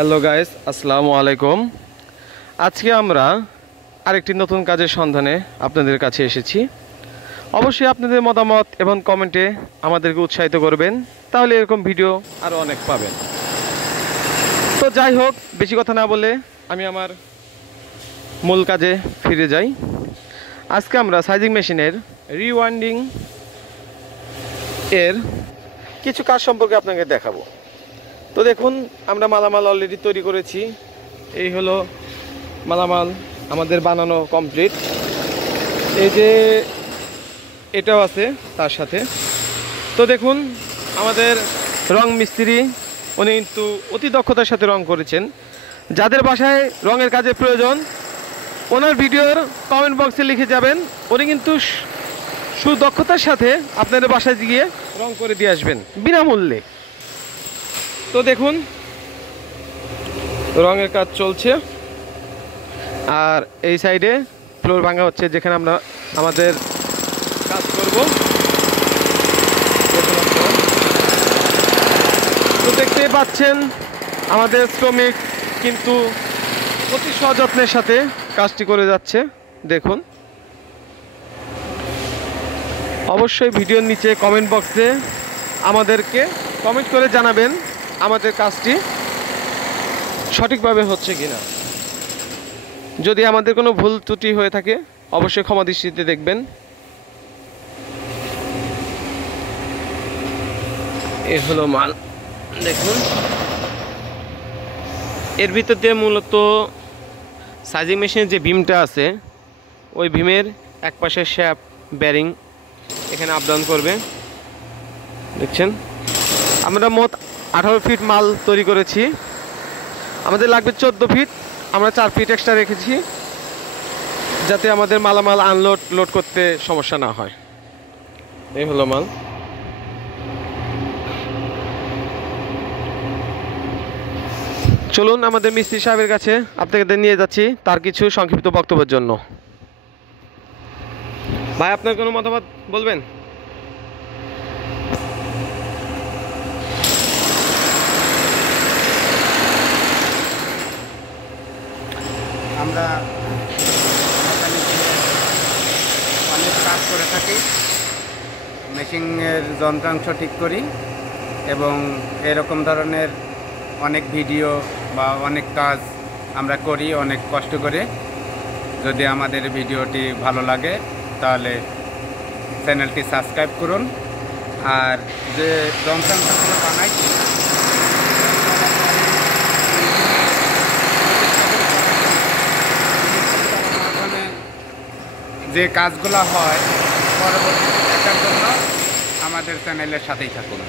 Hello guys, আসসালামু আলাইকুম। আজকে আমরা আরেকটি নতুন কাজের সন্ধানে আপনাদের কাছে এসেছি। অবশ্যই আপনাদের মতামত এবং কমেন্টে আমাদেরকে উৎসাহিত করবেন, তাহলে এরকম ভিডিও আরও অনেক পাবেন। তো যাই হোক, বেশি কথা না বলে আমি আমার মূল কাজে ফিরে যাই। আজকে আমরা সাইজিং মেশিনের রিওয়াইন্ডিং এর কিছু কাজ সম্পর্কে আপনাকে দেখাবো। তো দেখুন, আমরা মালামাল অলরেডি তৈরি করেছি। এই হলো মালামাল, আমাদের বানানো কমপ্লিট। এই যে এটাও আছে তার সাথে। তো দেখুন, আমাদের রং মিস্ত্রি উনি কিন্তু অতি দক্ষতার সাথে রং করেছেন। যাদের বাসায় রঙের কাজের প্রয়োজন, ওনার ভিডিওর কমেন্ট বক্সে লিখে যাবেন, উনি কিন্তু সুদক্ষতার সাথে আপনাদের বাসায় গিয়ে রং করে দিয়ে আসবেন বিনামূল্যে। তো দেখুন, রঙের কাজ চলছে, আর এই সাইডে ফ্লোর ভাঙা হচ্ছে, যেখানে আমরা আমাদের কাজ করব। তো দেখতেই পাচ্ছেন, আমাদের শ্রমিক কিন্তু অতি সযত্নের সাথে কাজটি করে যাচ্ছে। দেখুন, অবশ্যই ভিডিওর নিচে কমেন্ট বক্সে আমাদেরকে কমেন্ট করে জানাবেন আমাদের কাজটি সঠিকভাবে হচ্ছে কিনা। যদি আমাদের কোনো ভুল ত্রুটি হয়ে থাকে, অবশ্যই ক্ষমা দৃষ্টিতে দেখবেন। এ হলো মাল, দেখুন। এর ভিতর দিয়ে মূলত সাইজিং মেশিনের যে বিমটা আছে, ওই বিমের এক পাশে শ্যাফট ব্যারিং এখানে আপ ডাউন করবে। দেখছেন, আমরা মোট 18 ফিট মাল তৈরি করেছি। আমাদের লাগবে 14 ফিট, আমরা 4 ফিট এক্সট্রা রেখেছি, যাতে আমাদের মালামাল আনলোড লোড করতে সমস্যা না হয়। এই হলো মাল। চলুন আমাদের মিস্ত্রি সাহেবের কাছে আপনাদের নিয়ে যাচ্ছি তার কিছু সংক্ষিপ্ত বক্তব্যের জন্য। ভাই, আপনার কোনো মতামত বলবেন? আমরা অনেক কাজ করে থাকি, মেশিনের যন্ত্রাংশ ঠিক করি এবং এরকম ধরনের অনেক ভিডিও বা অনেক কাজ আমরা করি অনেক কষ্ট করে। যদি আমাদের ভিডিওটি ভালো লাগে তাহলে চ্যানেলটি সাবস্ক্রাইব করুন। আর যে যন্ত্রাংশগুলো বানাইছি, যে কাজগুলো হয় পরবর্তীতে দেখার জন্য আমাদের চ্যানেলের সাথেই থাকুন।